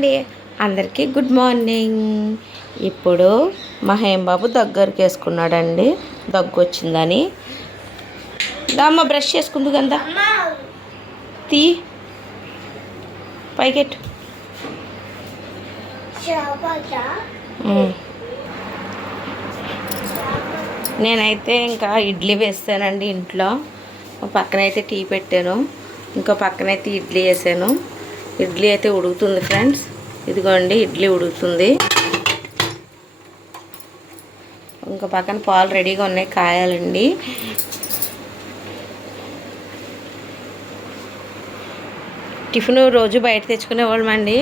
అండి, అందరికీ good morning. ఇప్పుడు మా హేంబాబు దగ్గరికి వేసుకున్నాడండి, దగ్గు వచ్చిందని. అమ్మ బ్రష్ చేసుకుంది కదా, తీ పైకెట్టు. నేనైతే ఇంకా ఇడ్లీ వేస్తానండి ఇంట్లో. పక్కనైతే టీ పెట్టాను, ఇంకో పక్కనైతే ఇడ్లీ వేసాను. ఇడ్లీ అయితే ఉడుకుతుంది ఫ్రెండ్స్. ఇదిగోండి ఇడ్లీ ఉడుకుతుంది. ఇంకో పక్కన పాలు రెడీగా ఉన్నాయి, కాయాలండి. టిఫిన్ రోజు బయట తెచ్చుకునేవాళ్ళమండి.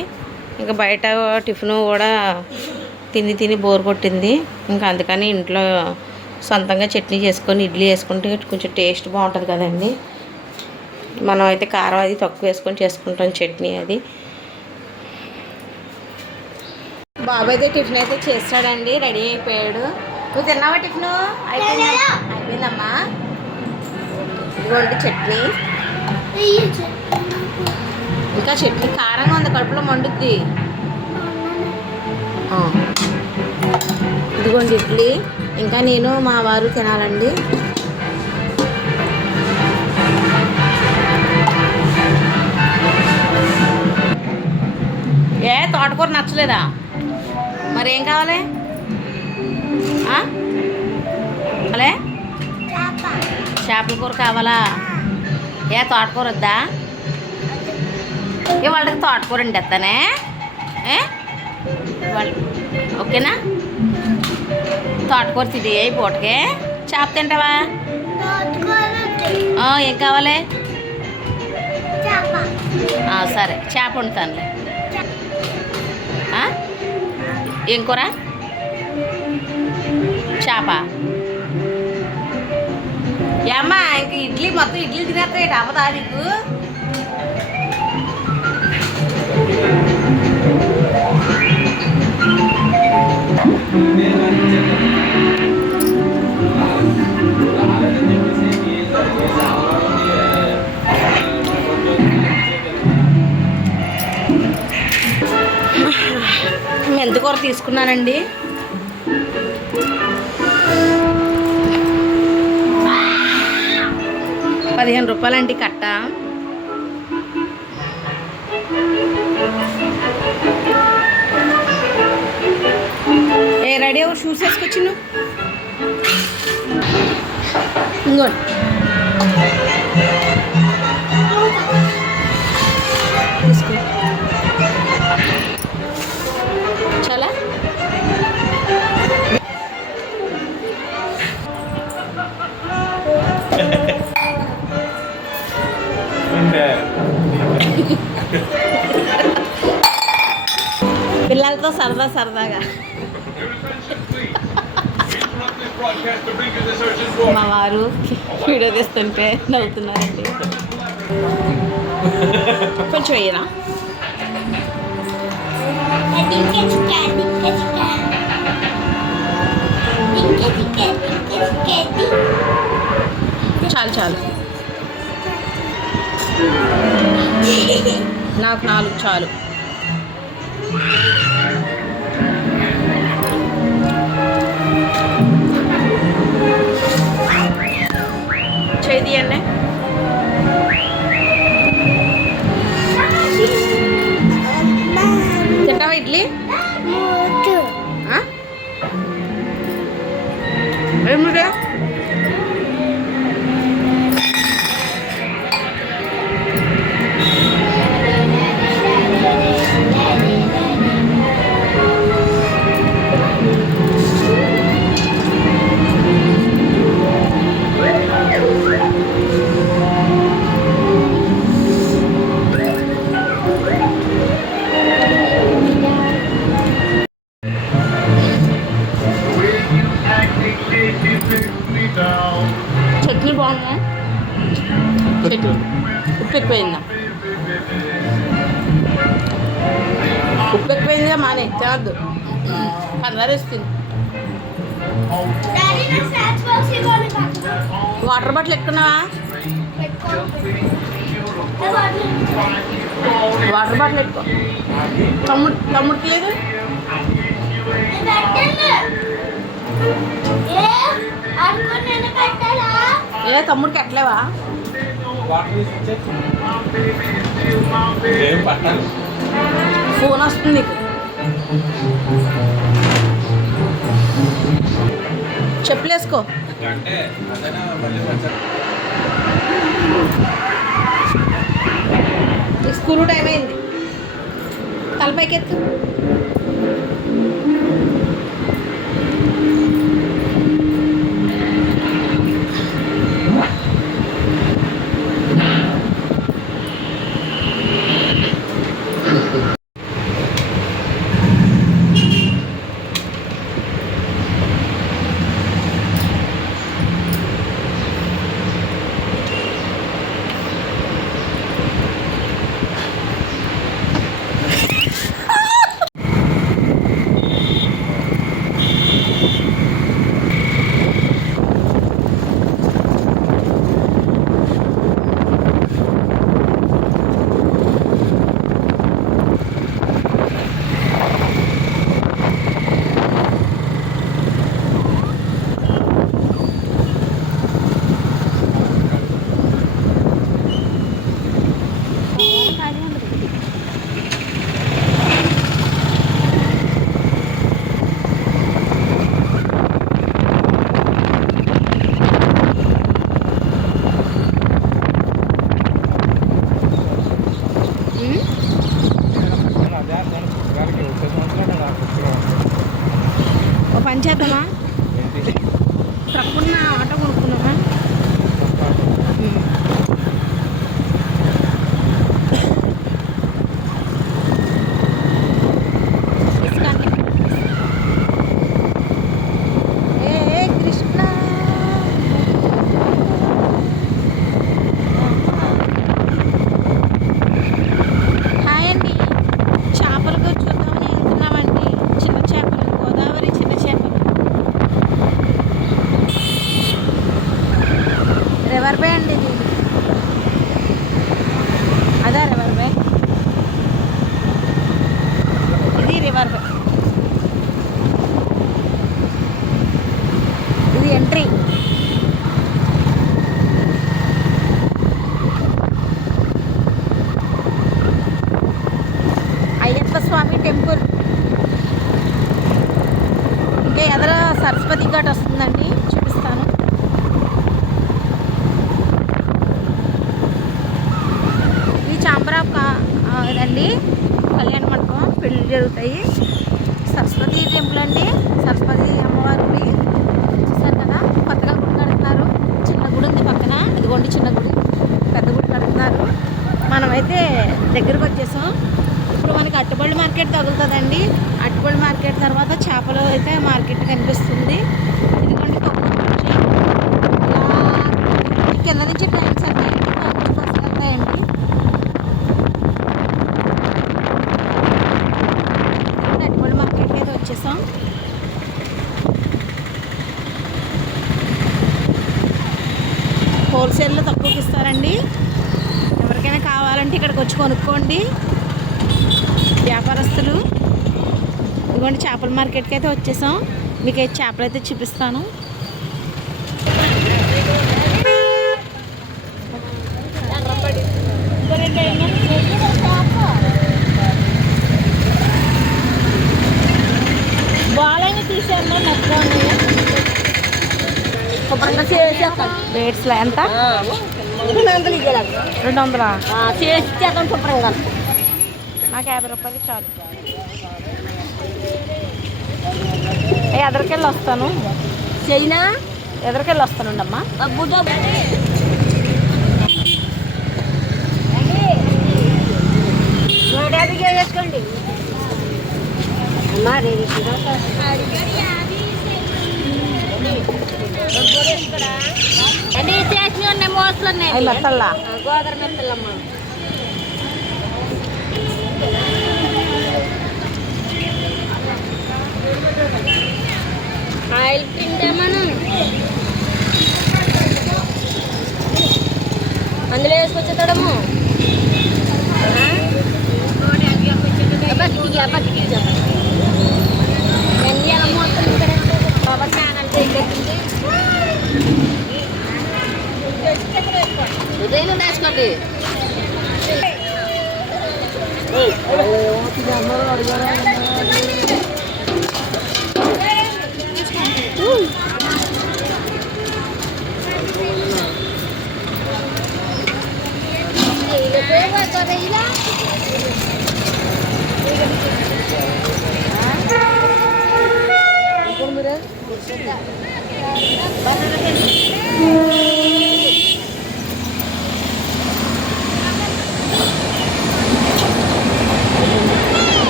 ఇంకా బయట టిఫిన్ కూడా తిని తిని బోర్ కొట్టింది. ఇంకా అందుకని ఇంట్లో సొంతంగా చట్నీ చేసుకొని ఇడ్లీ వేసుకుంటే కొంచెం టేస్ట్ బాగుంటుంది కదండి. మనం అయితే కారం అది తక్కువ వేసుకొని చేసుకుంటాం చట్నీ అది. బాబు అయితే టిఫిన్ అయితే చేస్తాడండి, రెడీ అయిపోయాడు. నువ్వు తిన్నావా టిఫిన్? అయిపోయిందమ్మా. ఇదిగోండి చట్నీ. ఇంకా చట్నీ కారంగా ఉంది, కడుపులో మండుద్ది. ఇదిగోండి ఇడ్లీ. ఇంకా నేను మా వారు తినాలండి. తోటకూర నచ్చలేదా? మరి ఏం కావాలి? అలే చేపల కూర కావాలా? తోటకూర వద్దా? వాళ్ళకి తోటకూర అండి ఎత్తానే. ఓకేనా? తోటకూర తిది పూటకే. చేప తింటావా? ఏం కావాలి? సరే చేప వండుతానులే. ఏం కూర? చేప. ఏమ్మా ఇంక ఇడ్లీ మొత్తం ఇడ్లీ తినేస్తాయి, అవ్వదా నీకు? మెంతికూర తీసుకున్నానండి. ₹15 కట్ట. రెడీ అవ్వ, షూస్ వేసుకొచ్చి నువ్వు. ఇంకోటి తీసుకో. చాలా పిల్లలతో సరదా సరదాగా మా వారు వీడియో తీస్తుంటే నవ్వుతున్నారండి. కొంచెం వేయరా? చాలు చాలు, నాకు 4 చాలు. చేది అన్నే తింటావా ఇడ్లీ? ఏమిటా? చట్నీ బాగుందా? చట్నీ ఉప్పు ఎక్కువైందా? ఉప్పు ఎక్కువైందా? మానే తినద్దు, పంచదార వేస్తుంది. వాటర్ బాటిల్ ఎక్కున్నావా? వాటర్ బాటిల్ పెట్టుకో. తమ్ముడికి లేదు. ఏ తమ్ముడికి ఎట్లేవా? ఫోన్ వస్తుంది నీకు. చెప్పులేసుకో. స్కూల్ టైం అయింది. తలపైకి ఎత్తు. పని చేద్దామా? ట్రక్కున్న ఆటో కొనుక్కున్నామా? కృష్ణ హాయ్ అండి. చేపలకు చూద్దామని వెళ్తున్నామండి. చిన్న చేపలు, గోదావరి చిన్న చేపలు. రివర్ బే అండి ఇది. అదా రివర్ బే. ఇది రివర్ బే. ఇది ఎంట్రీ. అయ్యప్ప స్వామి టెంపుల్. ఇంకా ఎదర సరస్వతి ఘాట్ వస్తుందండి, చూపిస్తాను. ఇది చాంబరాప్ ఇదండి కళ్యాణ మండపం, పెళ్ళి జరుగుతాయి. సరస్వతి టెంపుల్ అండి, సరస్వతి అమ్మవారిని చూసారు కదా. కొత్తగా గుడి కడుతున్నారు. చిన్న గుడి ఉంది పక్కన, ఇదిగోండి చిన్న గుడి. పెద్ద గుడి కడుతున్నారు. మనమైతే దగ్గరకు వచ్చేసాం. ఇప్పుడు మనకి అట్టుబళ్ళు మార్కెట్ తగులుతుందండి. అట్టుబళ్ళు మార్కెట్ తర్వాత చేపలు అయితే మార్కెట్ కనిపిస్తుంది. ఇదిగోండి కింద నుంచి ట్రైన్స్ అన్నీ బస్సులు వెళ్తాయండి. అట్టుబళ్ళు మార్కెట్కి అయితే వచ్చేసాం. హోల్సేల్లో తక్కువకి ఇస్తారండి. ఎవరికైనా కావాలంటే ఇక్కడికి వచ్చి కొనుక్కోండి వ్యాపారస్తులు. ఇదిగోండి చేపల మార్కెట్కి అయితే వచ్చేసాం. మీకు అయితే చేపలు అయితే చూపిస్తాను. బాలైన తీసాను నచ్చుకోండి. రేట్స్లో ఎంత? 200 చేసి చేద్దాం శుభ్రంగా. నాకు 50 రూపాయలు చాలు. ఎదరికెళ్ళి వస్తాను. చైనా ఎదరికెళ్ళి వస్తానండి అమ్మా. చేసుకోండి అన్నీ చేసి ఉన్నాయి, మోసలు ఉన్నాయి. మెత్తల్లా గోదావరి మెత్తలమ్మా. ఆయిల్ పిండా మనం అందులో వేసుకొచ్చేతాడము. వేసుకోండి.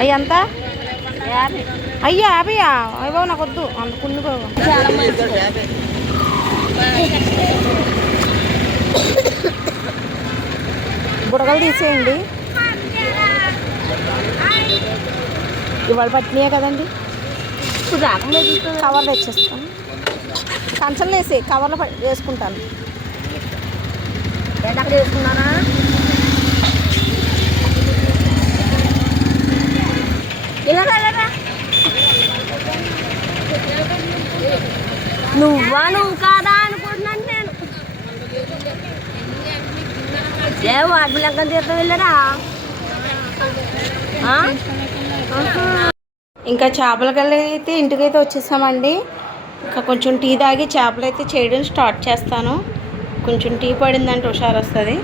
అయ్యి ఎంత? అయ్యో 50. అయ్యో నాకు వద్దు అంత కొన్ని బుడగలు తీసేయండి. ఇవాళ పట్టినాయే కదండి. కవర్లు తెచ్చేస్తాను. కంచంలో వేసి కవర్లో వేసుకుంటాను. అక్కడ వేసుకున్నానా? నువ్వా నువ్వు కాదా అనుకుంటున్నాను నేను. వాటి లెక్క తీర్థం వెళ్ళరా? ఇంకా చేపలకల్లి అయితే ఇంటికైతే వచ్చేసామండి. ఇంకా కొంచెం టీ తాగి చేపలు అయితే చేయడం స్టార్ట్ చేస్తాను. కొంచెం టీ పడిందంటే హుషారు వస్తుంది.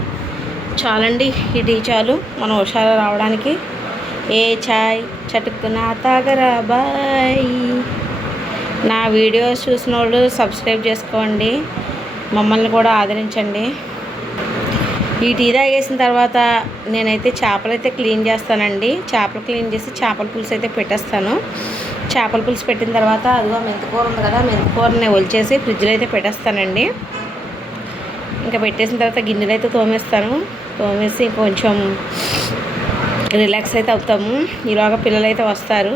చాలండి ఈ టీ చాలు మనం హుషారు రావడానికి. ఏ చాయ్ చటుక్కున తాగరా బాయ్. నా వీడియోస్ చూసిన వాళ్ళు సబ్స్క్రైబ్ చేసుకోండి, మమ్మల్ని కూడా ఆదరించండి. ఈ టీ తాగేసిన తర్వాత నేనైతే చేపలు అయితే క్లీన్ చేస్తానండి. చేపలు క్లీన్ చేసి చేపల పులుసు అయితే పెట్టేస్తాను. చేపల పులుసు పెట్టిన తర్వాత అదిగో మెంతికూర ఉంది కదా, మెంతికూరని ఒలిచేసి ఫ్రిడ్జ్లో అయితే పెట్టేస్తానండి. ఇంకా పెట్టేసిన తర్వాత గిన్నెలు అయితే తోమేస్తాను. తోమేసి కొంచెం రిలాక్స్ అయితే అవుతాము. ఈలోగా పిల్లలు అయితే వస్తారు.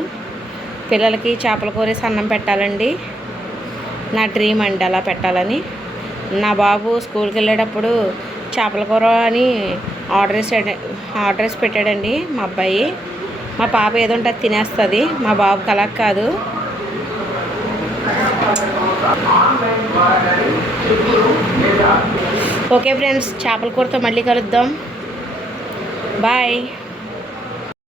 పిల్లలకి చేపల కూర వేసి అన్నం పెట్టాలండి. నా డ్రీమ్ అండి అలా పెట్టాలని. నా బాబు స్కూల్కి వెళ్ళేటప్పుడు చేపల కూర అని ఆర్డర్ వేసి పెట్టాడండి మా అబ్బాయి. మా పాప ఏదో ఉంటే అది తినేస్తుంది. మా బాబుకి అలా కాదు. ఓకే ఫ్రెండ్స్, చేపల కూరతో మళ్ళీ కలుద్దాం. బాయ్.